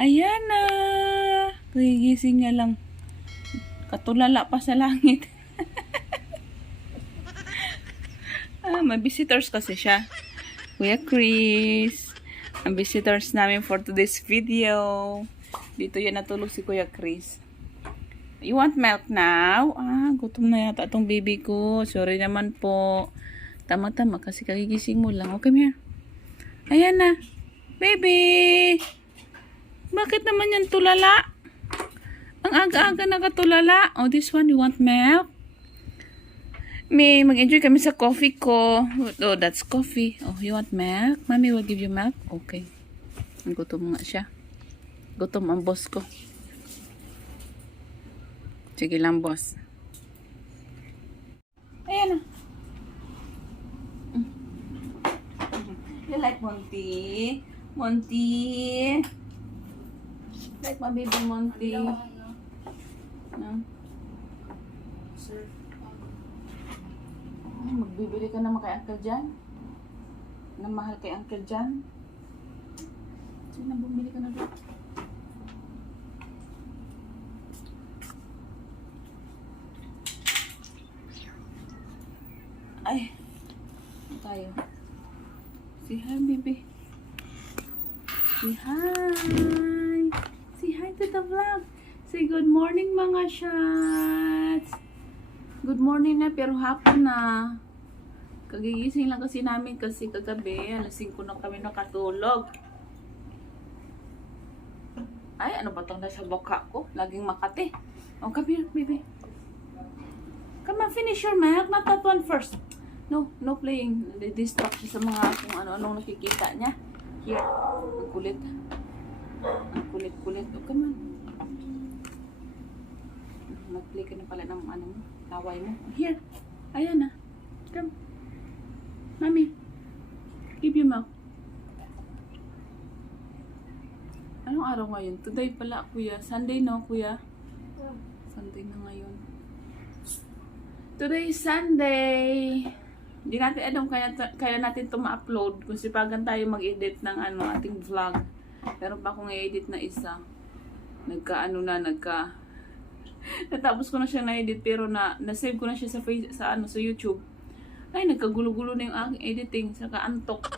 Ayan na. Gigising niya lang. Katulala pa sa langit. ah, may visitors kasi siya. Kuya Chris. Ang visitors namin for today's video. Dito yan natulog si Kuya Chris. You want milk now? Ah, gutom na yata itong baby ko. Sorry naman po. Tama-tama kasi kagigising mo lang. Okay, here. Ayan na. Baby! Bakit naman yan tulala? Ang aga-aga nakatulala. Oh, this one, you want milk? May mag-enjoy kami sa coffee ko. Oh, that's coffee. Oh, you want milk? Mommy will give you milk? Okay. Gutom nga siya. Gutom ang boss ko. Sige lang, boss. Ayan na. Mm. You like Monty? Monty? Like my baby Monty? No? Sir, Ay, magbibili ka naman kay Uncle Jan? Na mahal kay Uncle Jan? Sige na, bumili ka na doon. Ay, ano tayo? Say hi, baby. Say hi. To the vlog. Say good morning, mga shots. Good morning na, pero hapon na. Kagigising lang kasi namin kasi kagabi, alas 5 na kami nakatulog. Ay, ano ba itong nasa boka ko? Laging makati. Oh, come here, baby. Come on, finish your milk. Not that one first. No, no playing. Distract siya sa mga kung ano-anong nakikita niya. Here. Ang kulit. Kulit-kulit. Come on. Mag-play ka na pala ng ano mo. Laway mo. Here. Ayan na. Come. Mami. Give you milk. Anong araw ngayon? Today pala, kuya. Sunday, no, kuya? Sunday na ngayon. Today is Sunday. Hindi natin alam kaya, kaya natin ito ma-upload kung sipagan tayo mag-edit ng ano, ating vlog. Meron pa akong i-edit na isa. Nagka ano na, nagka... Natapos ko na siya na-edit pero na, na-save ko na siya sa, face, sa, ano, sa YouTube. Ay, nagkagulo-gulo na yung aking editing. Saka antok.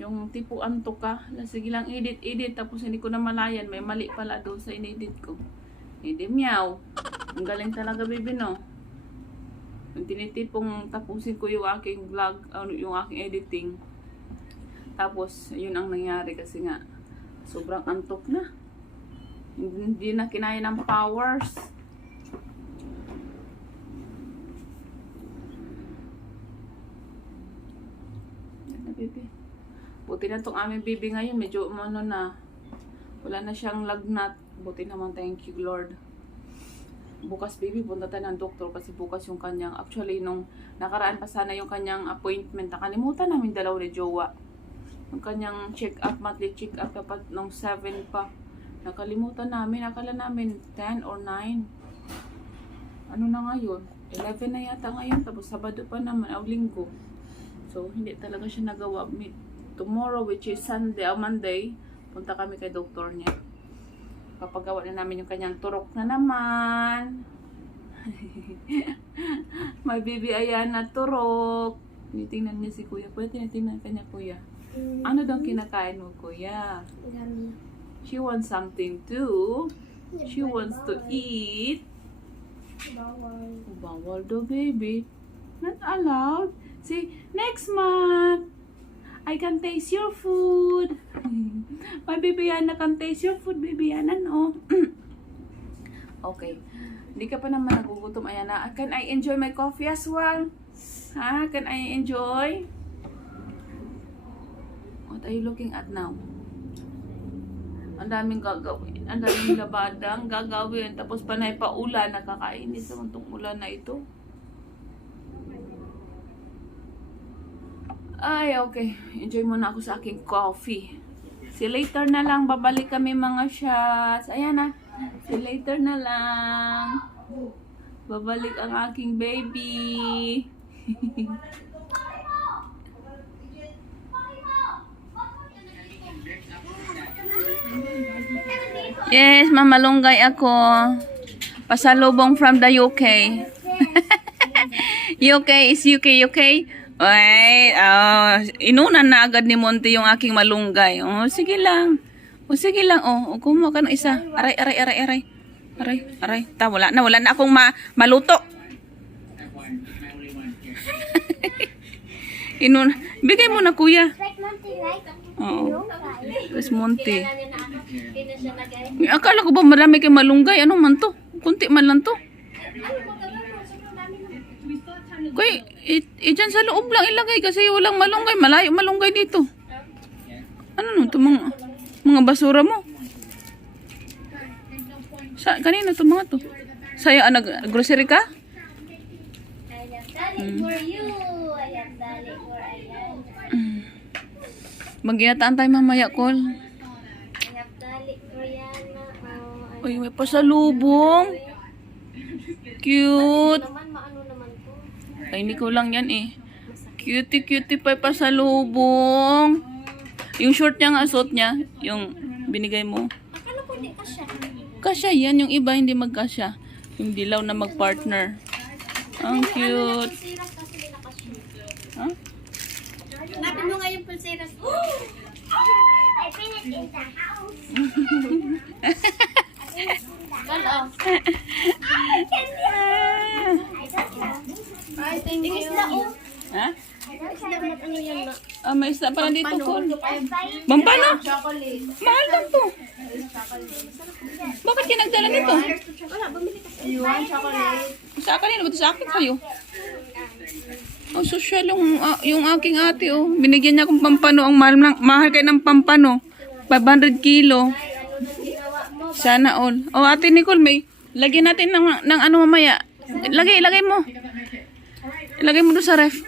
Yung tipo antok ka. na Sige lang edit, edit. Tapos hindi ko na malayan. May mali pala doon sa inedit ko. Hindi, meow. Ang galing talaga, baby, no? Yung tinitipong tapusin ko yung aking vlog, ano, yung aking editing. Tapos, yun ang nangyari kasi nga, sobrang antok na. Hindi, hindi na kinaya ng powers. Yan na, baby. Buti na tong aming baby ngayon, medyo ano na, wala na siyang lagnat. Buti naman, thank you, Lord bukas baby punta tayo ng doktor kasi bukas yung kanyang actually nung nakaraan pa sana yung kanyang appointment nakalimutan namin dalaw ni Jowa yung kanyang check up monthly check up dapat nung 7 pa nakalimutan namin akala namin 10 or 9 ano na ngayon 11 na yata ngayon tapos Sabado pa naman o linggo so hindi talaga siya nagawa tomorrow which is Sunday o Monday punta kami kay doktor niya papagawa na namin yung kanyang turok na naman. May baby ayan na turok. Tinitingnan niya si kuya. Pwede tinitingnan ka niya kuya. Ano daw kinakain mo kuya? Gummy. She wants something too. She wants to eat. Bawal. Oh, bawal daw baby. Not allowed. Say, next month. I can taste your food. My baby Yana can taste your food, baby Yana, no? okay. Hindi ka pa naman nagugutom, Ayana. Can I enjoy my coffee as well? Ha? Can I enjoy? What are you looking at now? Ang daming gagawin. Ang daming labadang gagawin. Tapos panay pa ulan. Nakakainis naman tong ulan na ito. Ay, okay. Enjoy muna ako sa aking coffee. See later na lang. Babalik kami mga shots. Ayan na. See later na lang. Babalik ang aking baby. Yes, mamalunggay ako. Pasalubong from the UK. UK is UK, UK. Ay, ah, inunan na agad ni Monty yung aking malunggay. Oh, sige lang. O sige lang, oh. O, kumuha ka ng isa. Aray, aray, aray, aray. Aray, aray. Ta, wala na, wala na akong ma maluto. Inun, bigay mo na kuya. Oo. Tapos Kaya. Kaya siya nagay. Akala ko ba marami kay malunggay? Ano man to? Kunti man lang to. Mo gagawin? Sobrang dami na. Kay, i, i dyan sa loob lang ilagay kasi walang malunggay. Malayo malunggay dito. Ano no? Ito mga, mga basura mo. Sa, kanina to mga to. Sa'yo, ah, nag-grocery ka? I have dali for you. I have dali for ayan. Maginataan tayo mamaya. Oh, Uy, may pasalubong. Cute. Ay, hindi ko lang yan eh. Cutie, cutie pa pasalubong. Yung short niya nga, suot niya, yung binigay mo. Akala ko di ka siya. Kasya yan, yung iba hindi magkasya. Yung dilaw na magpartner. Ang cute. Pulseras kasi di nakashoot. Ha? Hanapin mo nga yung pulseras. I finished in the house. Well, oh. I thank you. Isda, oh. Ha? Isda, ano yan, ma? Ah, may isda pala dito. Chocolate. Mampano? Mahal lang to. Bakit ka nagdala nito? Wala, bumili kasi. Ayun, chocolate. Sa akin, ano ba ito sa akin sa'yo? Oh, social yung, ah, yung aking ate, oh. Binigyan niya akong pampano. Ang mahal, ng, mahal kayo ng pampano. 500 kilo. Sana all. Oh, ate Nicole, may lagyan natin ng, ng ano mamaya. Lagay, lagay mo. Ilagay mo doon sa ref.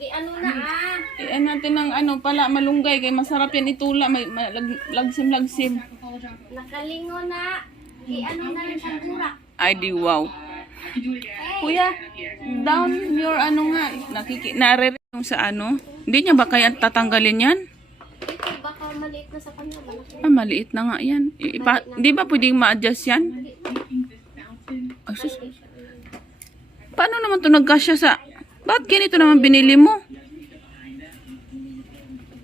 Di ano na, ah. Iyan natin ng ano pala, malunggay. Kaya masarap yan itula. May, lag, lagsim-lagsim. Nakalingo na. Di ano na yung pandura. Ay, di wow. Kuya, down your ano nga. Nakiki, nare yung sa ano. Hindi niya ba kaya tatanggalin yan? Baka maliit na sa kanya. Ah, maliit na nga yan. Ipa, di ba pwedeng ma-adjust yan? Ay, sus. Paano naman to nagkasya sa... Bakit ganito naman binili mo?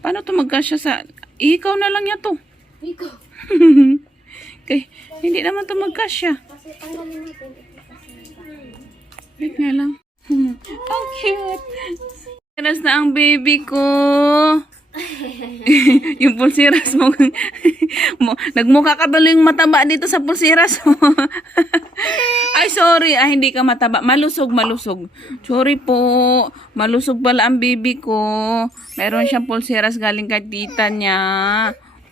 Paano to magkasya sa... Ikaw na lang yan to. Iko. Kay, hindi naman to magkasya. Kasi tanggalin natin. Wait nga lang. Ang cute. Pulseras na ang baby ko. yung pulseras mo. mo nagmukha ka tuloy yung mataba dito sa pulseras mo. Ay, sorry. Ah, hindi ka mataba. Malusog, malusog. Sorry po. Malusog pala ang baby ko. Meron siyang pulseras galing kay tita niya.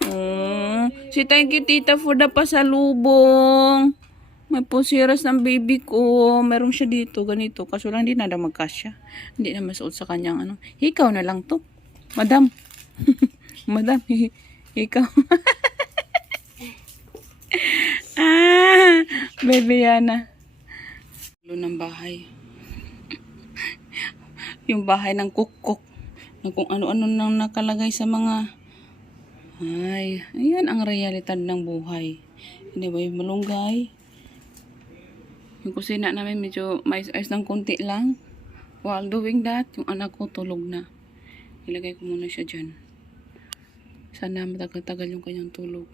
Oh. Si thank you tita for the pasalubong. May pulseras ng baby ko. Meron siya dito, ganito. Kaso lang hindi na daw magkasya. Hindi na masuot sa kanyang ano. Ikaw na lang to. Madam. Madam, ikaw. ah, baby Yana. Ulo ng bahay. Yung bahay ng kukok. Na kung ano-ano nang nakalagay sa mga... Ay, ayan ang realidad ng buhay. Hindi ba yung malunggay? Yung kusina namin medyo mais ayos ng konti lang. While doing that, yung anak ko tulog na. Ilagay ko muna siya dyan. Sana matagal-tagal yung kanyang tulog.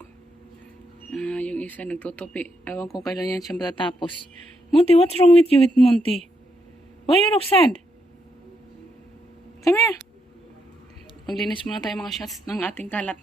Ah, yung isa nagtutupi. Ewan ko kailan yan siya matatapos. Monty, what's wrong with you with Monty? Why you look sad? Come here. Maglinis muna tayo mga shots ng ating kalat.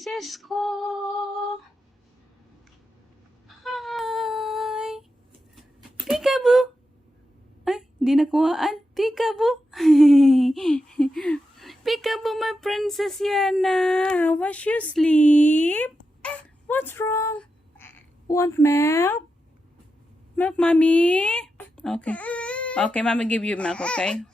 Princess ko. Hi. Peekaboo. Ay, di nakuhaan. Peekaboo. Peekaboo, my princess Yana. Was you sleep? What's wrong? Want milk? Milk, mommy? Okay. Okay, mommy give you milk, okay?